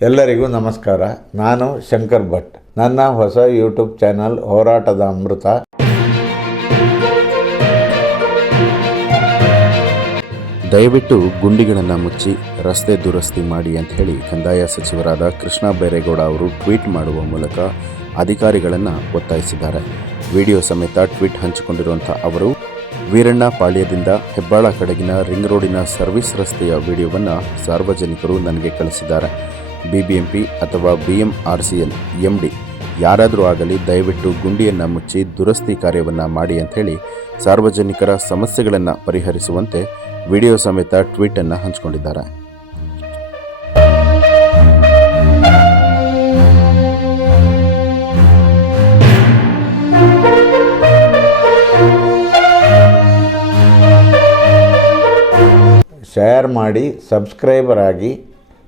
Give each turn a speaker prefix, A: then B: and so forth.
A: ಎಲ್ಲರಿಗೂ ನಮಸ್ಕಾರ. ನಾನು ಶಂಕರ್ ಭಟ್. ನನ್ನ ಹೊಸ ಯೂಟ್ಯೂಬ್ ಚಾನಲ್ ಹೋರಾಟದ ಅಮೃತ.
B: ದಯವಿಟ್ಟು ಗುಂಡಿಗಳನ್ನು ಮುಚ್ಚಿ, ರಸ್ತೆ ದುರಸ್ತಿ ಮಾಡಿ ಅಂತ ಹೇಳಿ ಕಂದಾಯ ಸಚಿವರಾದ ಕೃಷ್ಣ ಬೈರೇಗೌಡ ಅವರು ಟ್ವೀಟ್ ಮಾಡುವ ಮೂಲಕ ಅಧಿಕಾರಿಗಳನ್ನು ಒತ್ತಾಯಿಸಿದ್ದಾರೆ. ವಿಡಿಯೋ ಸಮೇತ ಟ್ವೀಟ್ ಹಂಚಿಕೊಂಡಿರುವಂಥ ಅವರು, ವೀರಣ್ಣ ಪಾಳ್ಯದಿಂದ ಹೆಬ್ಬಾಳ ಕಡೆಗಿನ ರಿಂಗ್ ರೋಡಿನ ಸರ್ವಿಸ್ ರಸ್ತೆಯ ವಿಡಿಯೋವನ್ನು ಸಾರ್ವಜನಿಕರು ನನಗೆ ಕಳಿಸಿದ್ದಾರೆ. ಬಿಬಿಎಂಪಿ ಅಥವಾ ಬಿಎಂಆರ್ಸಿಎಲ್, ಎಂಡಿ. ಯಾರಾದರೂ ಆಗಲಿ ದಯವಿಟ್ಟು ಗುಂಡಿಯನ್ನು ಮುಚ್ಚಿ ದುರಸ್ತಿ ಕಾರ್ಯವನ್ನು ಮಾಡಿ ಅಂಥೇಳಿ ಸಾರ್ವಜನಿಕರ ಸಮಸ್ಯೆಗಳನ್ನು ಪರಿಹರಿಸುವಂತೆ ವಿಡಿಯೋ ಸಮೇತ ಟ್ವೀಟನ್ನು ಹಂಚಿಕೊಂಡಿದ್ದಾರೆ.
A: ಶೇರ್ ಮಾಡಿ ಸಬ್ಸ್ಕ್ರೈಬರ್ ಆಗಿ